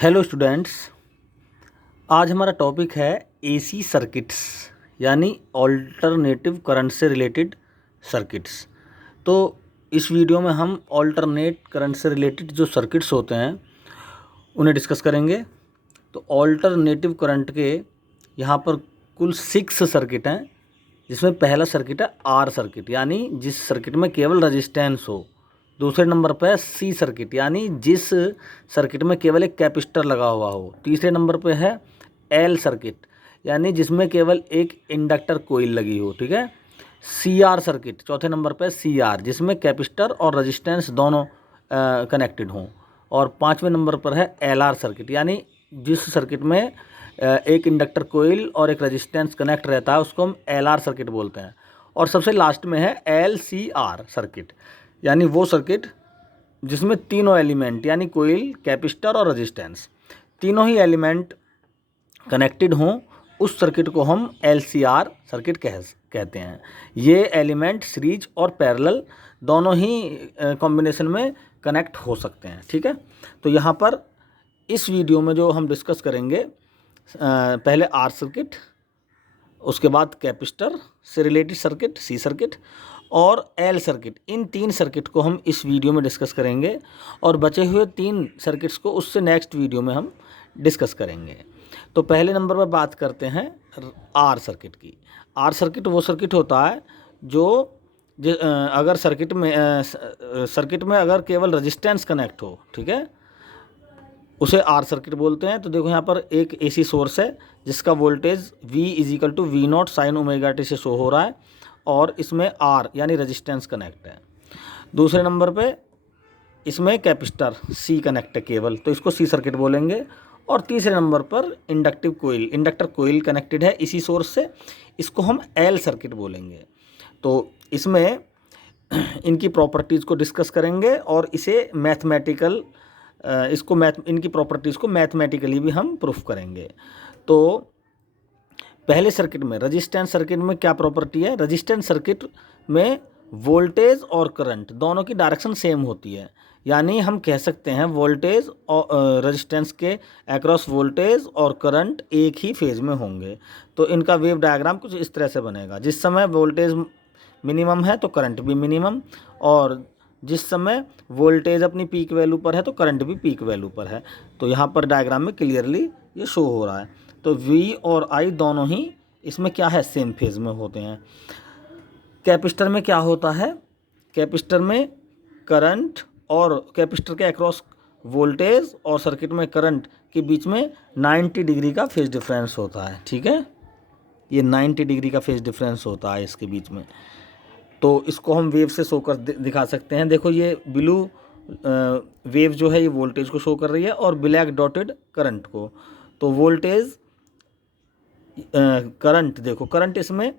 Hello students, आज हमारा topic है एसी सर्किट्स यानी ऑल्टरनेटिव करंट से रिलेटेड सर्किट्स। तो इस वीडियो में हम ऑल्टरनेट करंट से रिलेटेड जो सर्किट्स होते हैं उन्हें डिस्कस करेंगे। तो ऑल्टरनेटिव करंट के यहाँ पर कुल 6 सर्किट हैं, जिसमें पहला सर्किट है आर सर्किट यानी जिस सर्किट में केवल रजिस्टेंस हो। दूसरे नंबर पर है सी सर्किट यानी जिस सर्किट में केवल एक कैपेसिटर लगा हुआ हो। तीसरे नंबर पे है एल सर्किट यानी जिसमें केवल एक इंडक्टर कोइल लगी हो। ठीक है। सी आर सर्किट चौथे नंबर पे सी आर जिसमें कैपेसिटर और रजिस्टेंस दोनों कनेक्टेड हों। और पाँचवें नंबर पर है एल आर सर्किट यानी जिस सर्किट में एक इंडक्टर कोइल और एक रजिस्टेंस कनेक्ट रहता है उसको हम एल आर सर्किट बोलते हैं। और सबसे लास्ट में है एल सी आर सर्किट यानी वो सर्किट जिसमें तीनों एलिमेंट यानी कोइल, कैपेसिटर और रेजिस्टेंस तीनों ही एलिमेंट कनेक्टेड हों, उस सर्किट को हम LCR सर्किट कहते हैं। ये एलिमेंट सीरीज और पैरेलल दोनों ही कॉम्बिनेशन में कनेक्ट हो सकते हैं। ठीक है। तो यहाँ पर इस वीडियो में जो हम डिस्कस करेंगे, पहले आर सर्किट, उसके बाद कैपेसिटर से रिलेटेड सर्किट सी सर्किट और एल सर्किट। इन 3 सर्किट को हम इस वीडियो में डिस्कस करेंगे और बचे हुए 3 सर्किट्स को उससे नेक्स्ट वीडियो में हम डिस्कस करेंगे। तो पहले नंबर पर बात करते हैं आर सर्किट की। आर सर्किट वो सर्किट होता है जो अगर सर्किट में अगर केवल रेजिस्टेंस कनेक्ट हो, ठीक है, उसे आर सर्किट बोलते हैं। तो देखो यहाँ पर एक एसी सोर्स है जिसका voltage V = V0 sin ω t से शो हो रहा है और इसमें R यानी रेजिस्टेंस कनेक्ट है। दूसरे नंबर पे इसमें कैपेसिटर C कनेक्ट है केवल, तो इसको C सर्किट बोलेंगे। और तीसरे नंबर पर इंडक्टर कोइल कनेक्टेड है इसी सोर्स से, इसको हम L सर्किट बोलेंगे। तो इसमें इनकी प्रॉपर्टीज़ को डिस्कस करेंगे और इसे इनकी प्रॉपर्टीज़ को मैथमेटिकली भी हम प्रूफ करेंगे। तो पहले सर्किट में रेजिस्टेंस सर्किट में क्या प्रॉपर्टी है? रेजिस्टेंस सर्किट में वोल्टेज और करंट दोनों की डायरेक्शन सेम होती है, यानी हम कह सकते हैं वोल्टेज और रेजिस्टेंस के अक्रॉस वोल्टेज और करंट एक ही फेज में होंगे। तो इनका वेव डायग्राम कुछ इस तरह से बनेगा। जिस समय वोल्टेज मिनिमम है तो करंट भी मिनिमम, और जिस समय वोल्टेज अपनी पीक वैल्यू पर है तो करंट भी पीक वैल्यू पर है। तो यहाँ पर डायग्राम में क्लियरली ये शो हो रहा है। तो V और I दोनों ही इसमें क्या है, सेम फेज में होते हैं। कैपेसिटर में क्या होता है? कैपेसिटर में करंट और कैपेसिटर के अक्रॉस वोल्टेज और सर्किट में करंट के बीच में 90 डिग्री का फेज डिफरेंस होता है। ठीक है, ये 90 डिग्री का फेज डिफरेंस होता है इसके बीच में। तो इसको हम वेव से शो कर दिखा सकते हैं। देखो ये ब्लू वेव जो है ये वोल्टेज को शो कर रही है और ब्लैक डॉटेड करंट को। तो वोल्टेज करंट, देखो करंट इसमें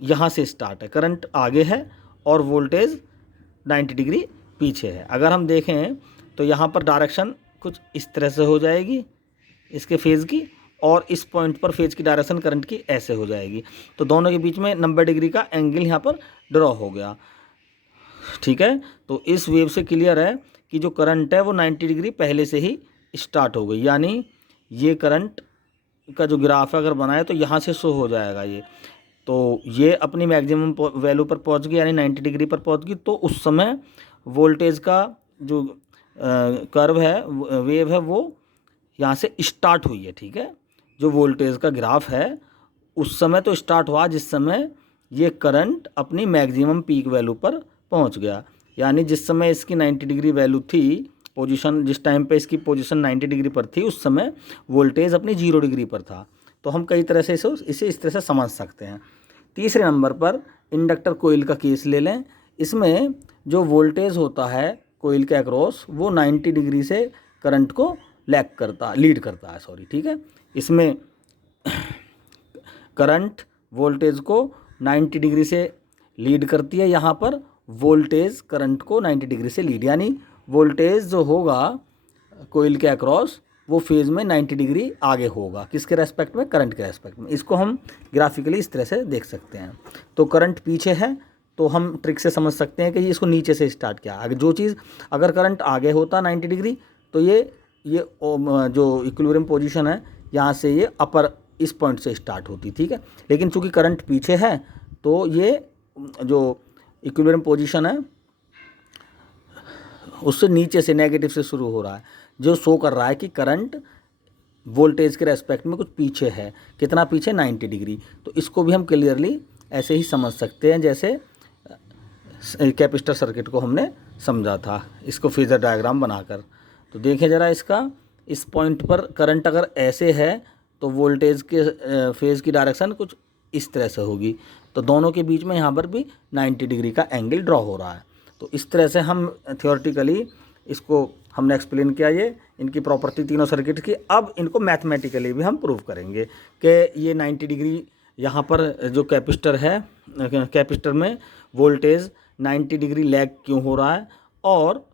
यहाँ से स्टार्ट है, करंट आगे है और वोल्टेज 90 डिग्री पीछे है। अगर हम देखें तो यहाँ पर डायरेक्शन कुछ इस तरह से हो जाएगी इसके फेज़ की, और इस पॉइंट पर फेज की डायरेक्शन करंट की ऐसे हो जाएगी। तो दोनों के बीच में 90 डिग्री का एंगल यहाँ पर ड्रॉ हो गया। ठीक है। तो इस वेव से क्लियर है कि जो करंट है वो 90 डिग्री पहले से ही स्टार्ट हो गई, यानी ये करंट का जो ग्राफ है अगर बनाए तो यहाँ से शो हो जाएगा ये। तो ये अपनी मैक्सिमम वैल्यू पर पहुँच गई यानी 90 डिग्री पर पहुँच गई। तो उस समय वोल्टेज का जो कर्व है, वेव है, वो यहाँ से स्टार्ट हुई है। ठीक है, जो वोल्टेज का ग्राफ है उस समय तो स्टार्ट हुआ जिस समय ये करंट अपनी मैक्सिमम पीक वैल्यू पर पहुंच गया, यानी जिस समय इसकी 90 डिग्री वैल्यू थी, पोजीशन जिस टाइम पे इसकी पोजीशन 90 डिग्री पर थी उस समय वोल्टेज अपनी 0 डिग्री पर था। तो हम कई तरह से इसे इस तरह से समझ सकते हैं। तीसरे नंबर पर इंडक्टर कोइल का केस ले लें। इसमें जो वोल्टेज होता है कोइल के अक्रॉस वो 90 डिग्री से करंट को लीड करता है। ठीक है, इसमें करंट वोल्टेज को 90 डिग्री से लीड करती है। यहाँ पर वोल्टेज करंट को 90 डिग्री से लीड, यानी वोल्टेज जो होगा कोइल के अक्रॉस वो फेज में 90 डिग्री आगे होगा, किसके रेस्पेक्ट में? करंट के रेस्पेक्ट में। इसको हम ग्राफिकली इस तरह से देख सकते हैं। तो करंट पीछे है तो हम ट्रिक से समझ सकते हैं कि इसको नीचे से स्टार्ट किया। अगर जो चीज़ अगर करंट आगे होता 90 डिग्री तो ये ये जो इक्विलिब्रियम पोजीशन है यहाँ से ये अपर इस पॉइंट से स्टार्ट होती, ठीक है। लेकिन चूंकि करंट पीछे है तो ये जो इक्विलिब्रियम पोजीशन है उससे नीचे से नेगेटिव से शुरू हो रहा है, जो शो कर रहा है कि करंट वोल्टेज के रेस्पेक्ट में कुछ पीछे है। कितना पीछे? 90 डिग्री। तो इसको भी हम क्लियरली ऐसे ही समझ सकते हैं जैसे कैपेसिटर सर्किट को हमने समझा था, इसको फेजर डायग्राम बनाकर। तो देखें ज़रा इसका, इस पॉइंट पर करंट अगर ऐसे है तो वोल्टेज के फेज़ की डायरेक्शन कुछ इस तरह से होगी। तो दोनों के बीच में यहाँ पर भी 90 डिग्री का एंगल ड्रॉ हो रहा है। तो इस तरह से हम थियोरेटिकली इसको हमने एक्सप्लेन किया, ये इनकी प्रॉपर्टी तीनों सर्किट की। अब इनको मैथमेटिकली भी हम प्रूव करेंगे कि ये 90 डिग्री यहाँ पर जो कैपेसिटर है, कैपेसिटर में वोल्टेज 90 डिग्री लैग क्यों हो रहा है, और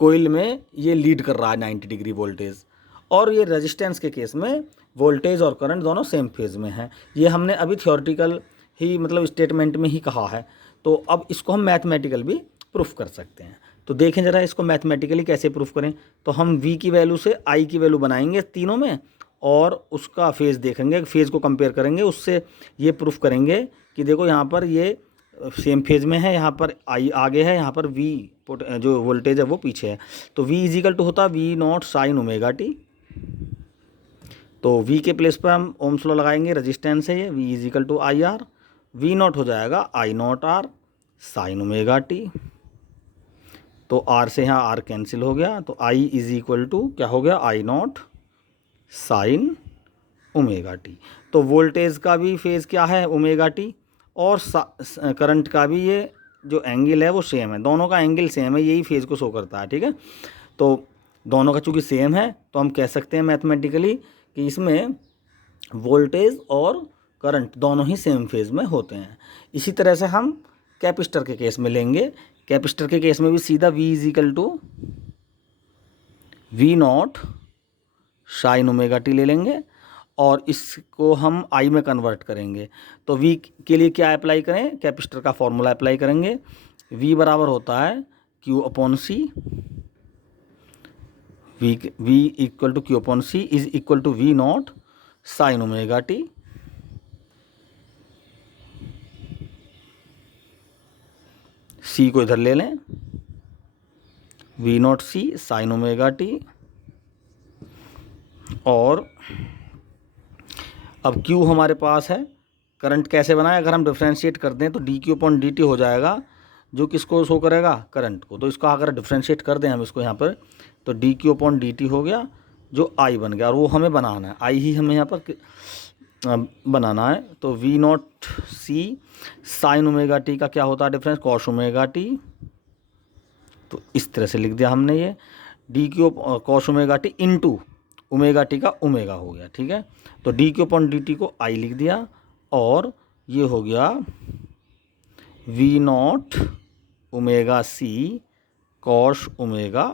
कोइल में ये लीड कर रहा है 90 डिग्री वोल्टेज, और ये रेजिस्टेंस के केस में वोल्टेज और करंट दोनों सेम फेज में हैं। ये हमने अभी थियोरेटिकल ही मतलब स्टेटमेंट में ही कहा है। तो अब इसको हम मैथमेटिकल भी प्रूफ कर सकते हैं। तो देखें ज़रा इसको मैथमेटिकली कैसे प्रूफ करें। तो हम V की वैल्यू से I की वैल्यू बनाएंगे तीनों में, और उसका फेज देखेंगे, फेज़ को कंपेयर करेंगे, उससे ये प्रूफ करेंगे कि देखो यहाँ पर ये सेम फेज में है, यहाँ पर I आगे है, यहाँ पर V जो वोल्टेज है वो पीछे है। तो V इजिकल टू होता V not sine omega T. तो V के प्लेस पर हम ओम्स लॉ लगाएंगे, रेजिस्टेंस है ये, V equal to I R, V not हो जाएगा I not R sine omega T. तो R से यहाँ R कैंसिल हो गया, तो I इज इक्वल टू क्या हो गया? I not sine omega T. तो वोल्टेज का भी फेज़ क्या है? ओमेगा टी, और करंट का भी ये जो एंगल है वो सेम है, दोनों का एंगल सेम है, यही फेज़ को शो करता है, ठीक है। तो दोनों का चूँकि सेम है तो हम कह सकते हैं मैथमेटिकली कि इसमें वोल्टेज और करंट दोनों ही सेम फेज़ में होते हैं। इसी तरह से हम कैपेसिटर के केस में लेंगे। कैपेसिटर के केस में भी सीधा V is equal to V not sine omega T ले लेंगे, और इसको हम I में कन्वर्ट करेंगे। तो V के लिए क्या अप्लाई करें? कैपेसिटर का फॉर्मूला अप्लाई करेंगे। V बराबर होता है Q upon C, V equal to Q upon C is equal to V not sine omega T. C को इधर ले लें, V not C sine omega T, और अब Q हमारे पास है। करंट कैसे बनाए? अगर हम डिफ्रेंशिएट कर दें तो D Q upon D T हो जाएगा, जो किसको शो करेगा? करंट को। तो इसको अगर डिफ्रेंशिएट कर दें हम इसको यहाँ पर, तो D Q upon D T हो गया, जो I बन गया, और वो हमें बनाना है, I ही हमें यहाँ पर बनाना है। तो V not C sine omega T का क्या होता है डिफरेंस? Cos omega T. तो इस तरह से लिख दिया हमने, ये D Q cos omega T into omega T का ओमेगा हो गया, ठीक है। तो D Q upon D T को I लिख दिया, और ये हो गया V naught omega C cos omega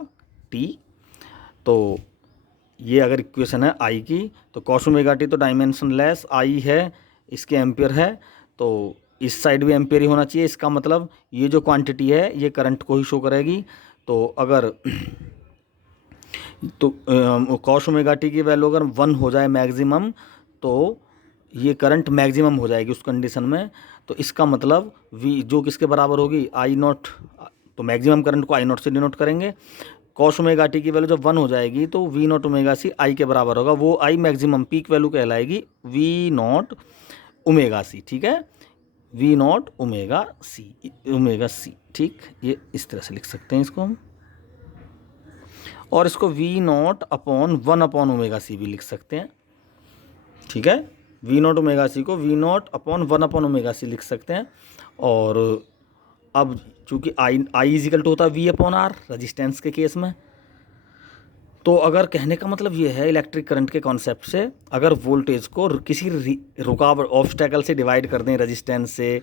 T. तो ये अगर इक्वेशन है I की, तो कॉस ओमेगा टी तो डायमेंशन लेस I है, इसके एम्पियर है, तो इस साइड भी एम्पियर ही होना चाहिए। इसका मतलब ये जो क्वांटिटी है ये करंट को ही शो करेगी। तो अगर तो कॉस ओमेगा टी की वैल्यू अगर 1 हो जाए मैक्सिमम, तो ये करंट मैक्सिमम हो जाएगी उस कंडीशन में। तो इसका मतलब V जो किसके बराबर होगी? I naught. तो मैक्सिमम करंट को I नॉट से डिनोट करेंगे। कॉस ओमेगा टी की वैल्यू जब 1 हो जाएगी तो V naught omega C I के बराबर होगा, वो I मैक्सिमम पीक वैल्यू कहलाएगी V नॉट ओमेगा C, ठीक है। V नॉट ओमेगा C, ठीक। ये इस तरह से लिख सकते हैं इसको हम, और इसको V not upon 1 upon omega C भी लिख सकते हैं, ठीक है। V नॉट ओमेगा C को V not upon 1 upon omega C लिख सकते हैं। और अब चूँकि I इजिकल टू होता है V अपॉन R रजिस्टेंस के केस में। तो अगर कहने का मतलब ये है इलेक्ट्रिक करंट के कॉन्सेप्ट से, अगर वोल्टेज को किसी रुकावट ऑब्स्टेकल से डिवाइड कर दें रेजिस्टेंस से,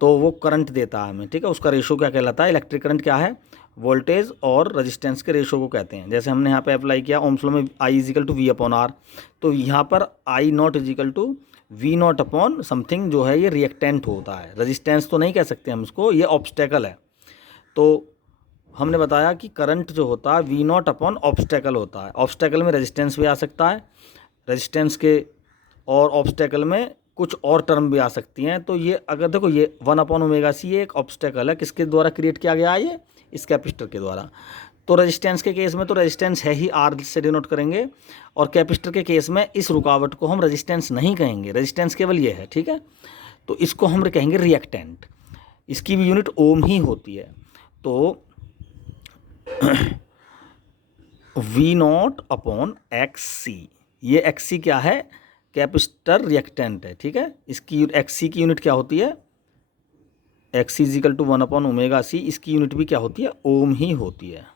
तो वो करंट देता है हमें, ठीक है। उसका रेशो क्या कहलाता है? इलेक्ट्रिक करंट क्या है? वोल्टेज और रेजिस्टेंस के रेशो को कहते हैं। जैसे हमने यहाँ पे अप्लाई किया ओम्स लॉ में I equal to V upon R, तो यहाँ पर I not equal to V not upon something जो है ये रिएक्टेंट होता है, रेजिस्टेंस तो नहीं कह सकते हम इसको, ये ऑब्स्टेकल है। तो हमने बताया कि करंट जो होता है वी नॉट अपॉन ऑब्स्टेकल होता है। ऑब्स्टेकल में रेजिस्टेंस भी आ सकता है, रेजिस्टेंस के और ऑब्स्टेकल में कुछ और टर्म भी आ सकती हैं। तो ये अगर देखो ये 1/ओमेगा c ये एक ऑब्स्टेकल है, किसके द्वारा क्रिएट किया गया है, ये इस कैपेसिटर के द्वारा। तो रेजिस्टेंस के केस में तो रेजिस्टेंस है ही, आर से डिनोट करेंगे, और कैपेसिटर के केस में इस रुकावट को हम रेजिस्टेंस नहीं कहेंगे, रेजिस्टेंस केवल ये है, ठीक है। तो इसको हम कहेंगे रिएक्टेंट, इसकी भी यूनिट ओम ही होती है। तो वी नॉट अपॉन एक्स सी, ये एक्स सी क्या है, कैपेसिटर रिएक्टेंट है, ठीक है। इसकी एक्स सी की यूनिट क्या होती है, एक्स सी इजिकल टू 1/ओमेगा c, इसकी यूनिट भी क्या होती है, ओम ही होती है,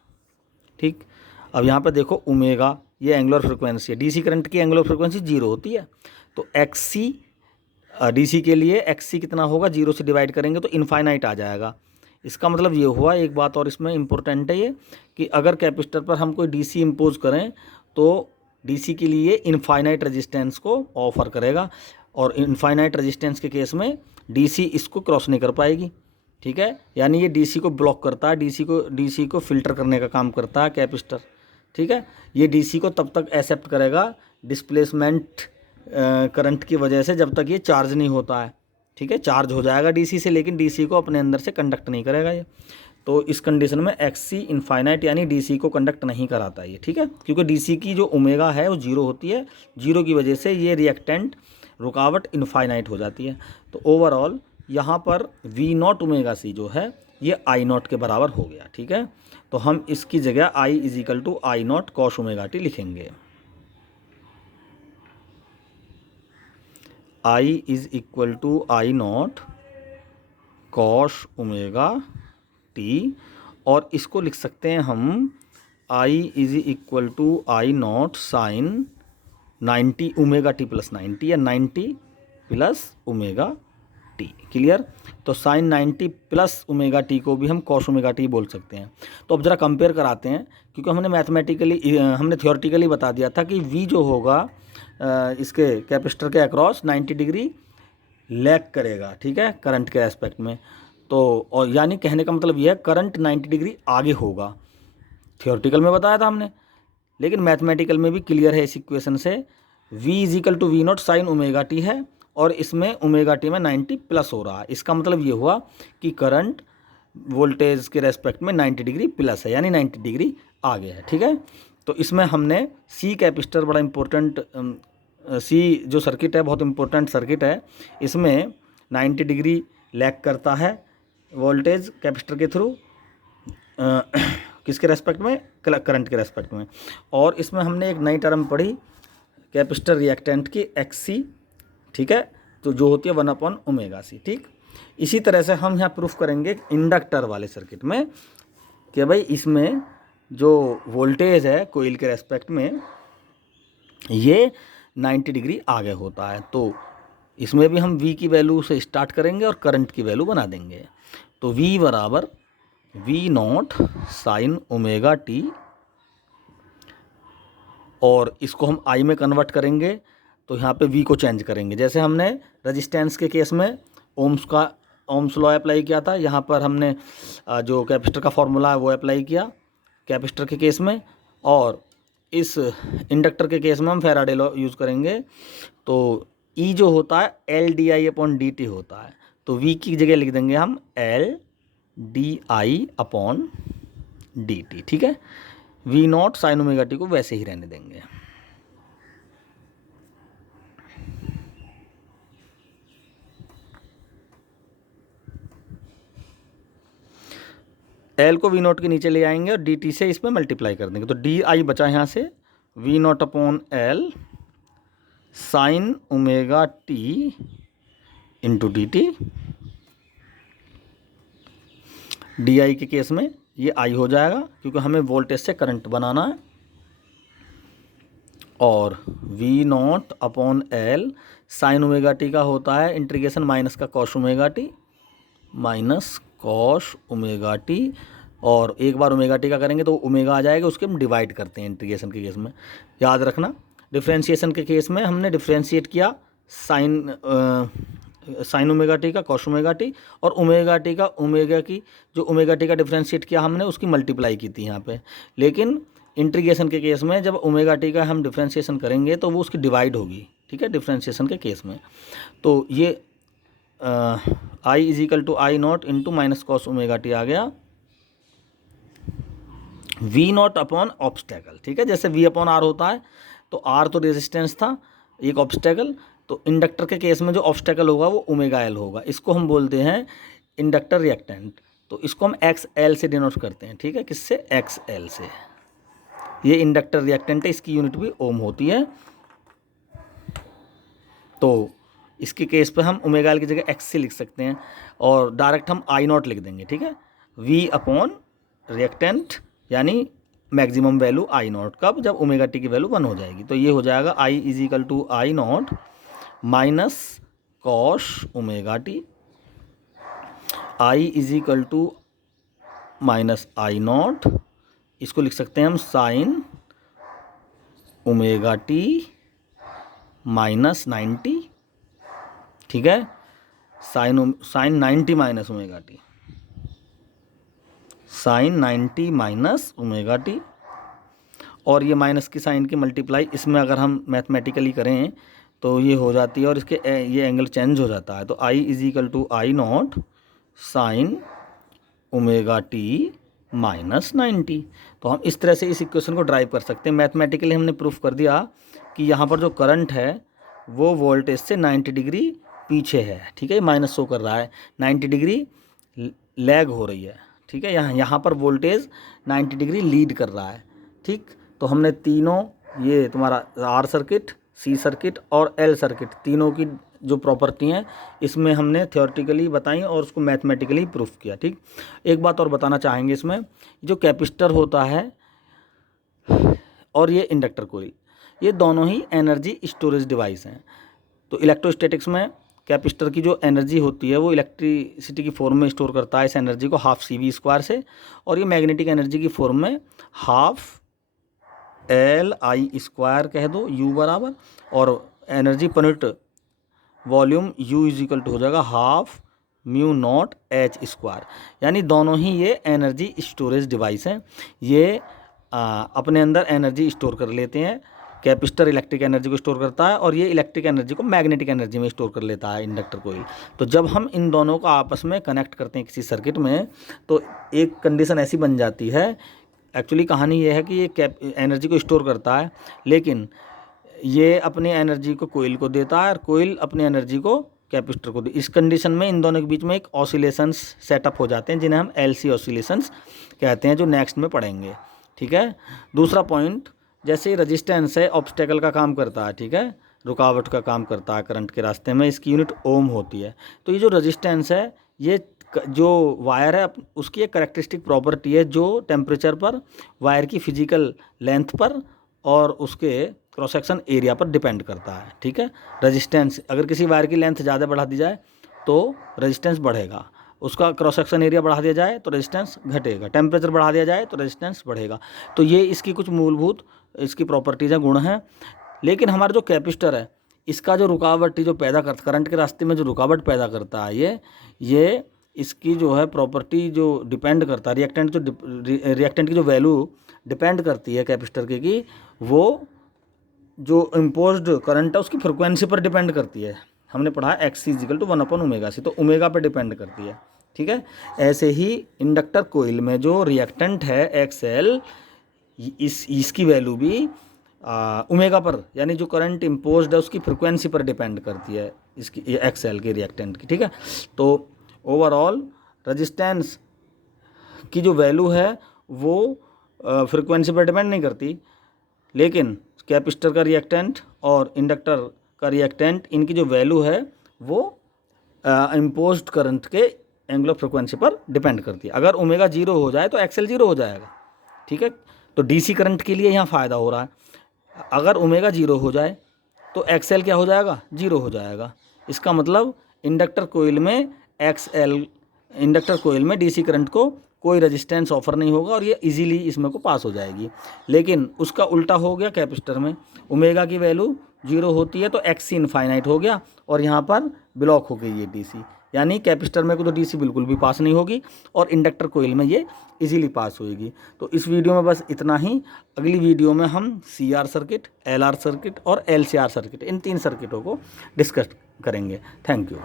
ठीक। अब यहाँ पे देखो ओमेगा ये एंगुलर फ्रिक्वेंसी है, डीसी करंट की एंगुलर फ्रिक्वेंसी 0 होती है। तो एक्स सी डीसी के लिए एक्स सी कितना होगा, 0 से डिवाइड करेंगे तो इनफाइनाइट आ जाएगा। इसका मतलब ये हुआ, एक बात और इसमें इंपॉर्टेंट है ये, कि अगर कैपेसिटर पर हम कोई डीसी इम्पोज करें तो डीसी के लिए इनफाइनाइट रेजिस्टेंस को ऑफर करेगा, और इनफाइनाइट रेजिस्टेंस के केस में डीसी इसको क्रॉस नहीं कर पाएगी, ठीक है। यानी ये डीसी को ब्लॉक करता है, डीसी को फिल्टर करने का काम करता है कैपेसिटर, ठीक है। ये डीसी को तब तक एक्सेप्ट करेगा डिस्प्लेसमेंट करंट की वजह से जब तक ये चार्ज नहीं होता है, ठीक है। चार्ज हो जाएगा डीसी से, लेकिन डीसी को अपने अंदर से कंडक्ट नहीं करेगा ये। तो इस कंडीशन में एक्स सी इनफाइनाइट यानी डीसी को कंडक्ट नहीं कराता ये, ठीक है, क्योंकि डीसी की जो ओमेगा है वो 0 होती है, 0 की वजह से ये रिएक्टेंट रुकावट इनफाइनाइट हो जाती है। तो ओवरऑल यहाँ पर वी नॉट ओमेगा सी जो है ये आई नॉट के बराबर हो गया, ठीक है। तो हम इसकी जगह I is equal to I naught cos omega t लिखेंगे। I is equal to I naught cos omega T, और इसको लिख सकते हैं हम I is equal to I naught sine 90 omega t plus 90 या 90 प्लस ओमेगा टी। क्लियर। तो sine 90 plus omega T को भी हम कॉस ओमेगा टी बोल सकते हैं। तो अब ज़रा कंपेयर कराते हैं, क्योंकि हमने थियोरेटिकली बता दिया था कि वी जो होगा इसके कैपेसिटर के अक्रॉस 90 डिग्री लैग करेगा, ठीक है, करंट के एस्पेक्ट में। तो और यानी कहने का मतलब यह है करंट 90 डिग्री आगे होगा, थियोरेटिकल में बताया था हमने, लेकिन मैथमेटिकल में भी क्लियर है इस इक्वेशन से। v equal to V not sine omega T है, और इसमें ओमेगा टी में 90 प्लस हो रहा है। इसका मतलब ये हुआ कि करंट वोल्टेज के रेस्पेक्ट में 90 डिग्री प्लस है, यानी 90 डिग्री आगे है, ठीक है। तो इसमें हमने सी कैपेसिटर बड़ा इम्पोर्टेंट, सी जो सर्किट है बहुत इम्पोर्टेंट सर्किट है। इसमें 90 डिग्री लैग करता है वोल्टेज कैपेसिटर के थ्रू, किसके रेस्पेक्ट में, करंट के रेस्पेक्ट में। और इसमें हमने एक नई टर्म पढ़ी कैपेसिटर रिएक्टेंट की एक्स सी, ठीक है, तो जो होती है 1/ओमेगा c, ठीक। इसी तरह से हम यहाँ प्रूफ करेंगे इंडक्टर वाले सर्किट में कि भाई इसमें जो वोल्टेज है कोइल के रेस्पेक्ट में ये 90 डिग्री आगे होता है। तो इसमें भी हम v की वैल्यू से स्टार्ट करेंगे और करंट की वैल्यू बना देंगे। तो v बराबर V not sine omega T, और इसको हम आई में कन्वर्ट करेंगे तो यहाँ पे v को चेंज करेंगे। जैसे हमने रेजिस्टेंस के केस में ओम्स लॉ अप्लाई किया था, यहाँ पर हमने जो कैपेसिटर का फॉर्मूला है वो अप्लाई किया कैपेसिटर के केस में, और इस इंडक्टर के केस में हम फैराडे लॉ यूज़ करेंगे। तो E जो होता है L D I upon D T होता है, तो v की जगह लिख देंगे हम L D I upon D T, ठीक है। V not sine omega T को वैसे ही रहने देंगे। एल को वी नॉट के नीचे ले आएंगे और डी टी से इसमें मल्टीप्लाई कर देंगे, तो डी आई बचा यहाँ से V naught upon L sine omega T into D T. D I के केस में ये आई हो जाएगा क्योंकि हमें वोल्टेज से करंट बनाना है, और V naught upon L sine omega T का होता है इंटीग्रेशन माइनस का cos omega T minus cos omega T, और एक बार ओमेगा टी का करेंगे तो ओमेगा आ जाएगा, उसके हम डिवाइड करते हैं इंटीग्रेशन के केस में। याद रखना डिफ्रेंशिएशन के केस में हमने डिफ्रेंशिएट किया साइन साइन ओमेगा टी का कॉस ओमेगा टी, और ओमेगा टी का ओमेगा की जो ओमेगा टी का डिफ्रेंशिएट किया हमने उसकी मल्टीप्लाई की थी यहाँ पे। लेकिन इंटीग्रेशन के केस में जब ओमेगा टी का हम डिफ्रेंशिएशन करेंगे तो वो उसकी डिवाइड होगी, ठीक है, डिफ्रेंशिएशन के केस में। तो ये I is equal to I naught into minus cos omega t आ गया वी नॉट अपॉन ऑब्स्टेकल, ठीक है। जैसे वी अपॉन आर होता है, तो आर तो रेजिस्टेंस था, एक ऑब्स्टेकल, तो इंडक्टर के केस में जो ऑब्स्टेकल होगा वो ओमेगा एल होगा। इसको हम बोलते हैं इंडक्टर रिएक्टेंट, तो इसको हम एक्स एल से डिनोट करते हैं, ठीक है, किससे, एक्स एल से। ये इंडक्टर रिएक्टेंट है, इसकी यूनिट भी ओम होती है। तो इसके केस पे हम ओमेगा एल की जगह एक्स से लिख सकते हैं, और डायरेक्ट हम आई नॉट लिख देंगे, ठीक है। वी अपॉन रिएक्टेंट यानी मैक्सिमम वैल्यू आई नॉट, कब, जब ओमेगा टी की वैल्यू 1 हो जाएगी। तो ये हो जाएगा I is equal to I naught minus cos omega t, I is equal to minus I naught, इसको लिख सकते हैं हम साइन ओमेगा टी माइनस 90, ठीक है, sine 90 minus omega T, sine 90 minus omega T, और ये माइनस की साइन की मल्टीप्लाई इसमें अगर हम मैथमेटिकली करें तो ये हो जाती है, और इसके ये एंगल चेंज हो जाता है। तो I is equal to I naught sine omega T minus 90। तो हम इस तरह से इस इक्वेशन को ड्राइव कर सकते हैं। मैथमेटिकली हमने प्रूफ कर दिया कि यहाँ पर जो करंट है वो वोल्टेज से 90 डिग्री पीछे है, ठीक है, माइनस शो कर रहा है, 90 डिग्री लैग हो रही है, ठीक है। यहाँ पर वोल्टेज 90 डिग्री लीड कर रहा है, ठीक। तो हमने तीनों, ये तुम्हारा आर सर्किट, सी सर्किट और एल सर्किट, तीनों की जो प्रॉपर्टी हैं इसमें हमने थ्योरेटिकली बताई और उसको मैथमेटिकली प्रूफ किया, ठीक। एक बात और बताना चाहेंगे, इसमें जो कैपेसिटर होता है और ये इंडक्टर कोइल, ये दोनों ही एनर्जी स्टोरेज डिवाइस हैं। तो इलेक्ट्रोस्टैटिक्स में कैपेसिटर की जो एनर्जी होती है वो इलेक्ट्रिसिटी की फॉर्म में स्टोर करता है इस एनर्जी को हाफ सी वी स्क्वायर से, और ये मैग्नेटिक एनर्जी की फॉर्म में हाफ एल आई स्क्वायर कह दो यू बराबर, और energy per unit volume U is equal to हो जाएगा half mu naught H square. यानी दोनों ही ये एनर्जी स्टोरेज डिवाइस हैं, ये अपने अंदर एनर्जी स्टोर कर लेते हैं। कैपेसिटर इलेक्ट्रिक एनर्जी को स्टोर करता है और ये इलेक्ट्रिक एनर्जी को मैग्नेटिक एनर्जी में स्टोर कर लेता है इंडक्टर कोइल। तो जब हम इन दोनों को आपस में कनेक्ट करते हैं किसी सर्किट में, तो एक कंडीशन ऐसी बन जाती है, एक्चुअली कहानी ये है कि ये एनर्जी को स्टोर करता है, लेकिन ये अपनी एनर्जी को कोइल को देता है और कोइल अपनी एनर्जी को कैपेसिटर को दे। इस कंडीशन में इन दोनों के बीच में एक ऑसिलेशंस सेटअप हो जाते हैं जिन्हें हम एलसी ऑसिलेशंस कहते हैं, जो नेक्स्ट में पढ़ेंगे, ठीक है। दूसरा पॉइंट, जैसे रेजिस्टेंस है ऑब्स्टेकल का काम करता है, ठीक है, रुकावट का काम करता है करंट के रास्ते में, इसकी यूनिट ओम होती है। तो ये जो रेजिस्टेंस है, ये जो वायर है उसकी एक करेक्टरिस्टिक प्रॉपर्टी है जो टेम्परेचर पर, वायर की फिजिकल लेंथ पर और उसके क्रॉस सेक्शन एरिया पर डिपेंड करता है, ठीक है। रेजिस्टेंस, अगर किसी वायर की लेंथ ज़्यादा बढ़ा दी जाए तो रेजिस्टेंस बढ़ेगा, उसका क्रॉस सेक्शन एरिया बढ़ा दिया जाए तो रेजिस्टेंस घटेगा, टेम्परेचर बढ़ा दिया जाए तो रेजिस्टेंस बढ़ेगा। तो ये इसकी कुछ मूलभूत इसकी प्रॉपर्टीज़ हैं, गुण हैं। लेकिन हमारा जो कैपेसिटर है, इसका जो रुकावट जो पैदा करता, करंट के रास्ते में जो रुकावट पैदा करता है, ये इसकी जो है प्रॉपर्टी जो डिपेंड करता है, रिएक्टेंट की जो वैल्यू डिपेंड करती है कैपेसिटर की, कि वो जो इम्पोज्ड करंट है उसकी फ्रिक्वेंसी पर डिपेंड करती है। हमने पढ़ा एक्स इज इक्वल टू 1/ओमेगा, तो ओमेगा पर डिपेंड करती है, ठीक है। ऐसे ही इंडक्टर कोइल में जो रिएक्टेंट है एक्स एल, इसकी वैल्यू भी ओमेगा पर, यानी जो करंट इम्पोज्ड है उसकी फ्रिक्वेंसी पर डिपेंड करती है, इसकी एक्स एल के रिएक्टेंट की, ठीक है। तो ओवरऑल रेजिस्टेंस की जो वैल्यू है वो फ्रिक्वेंसी पर डिपेंड नहीं करती, लेकिन कैपेसिटर का रिएक्टेंट और इंडक्टर का रिएक्टेंट, इनकी जो वैल्यू है वो इम्पोज्ड करंट के एंगुलर फ्रिक्वेंसी पर डिपेंड करती है। अगर ओमेगा 0 हो जाए तो एक्सएल 0 हो जाएगा, ठीक है। तो डीसी करंट के लिए यहाँ फ़ायदा हो रहा है, अगर ओमेगा 0 हो जाए तो एक्सएल क्या हो जाएगा, 0 हो जाएगा। इसका मतलब इंडक्टर कोइल में डीसी करंट को कोई रेजिस्टेंस ऑफर नहीं होगा और ये इजीली इसमें को पास हो जाएगी। लेकिन उसका उल्टा हो गया कैपेसिटर में, ओमेगा की वैल्यू जीरो होती है तो एक्सी इनफाइनाइट हो गया और यहाँ पर ब्लॉक हो गई ये डीसी, यानी कैपेसिटर में को तो डीसी बिल्कुल भी पास नहीं होगी और इंडक्टर कोइल में ये इजीली पास होगी। तो इस वीडियो में बस इतना ही। अगली वीडियो में हम सीआर सर्किट, एलआर सर्किट और एलसीआर सर्किट, इन 3 सर्किटों को डिस्कस करेंगे। Thank you.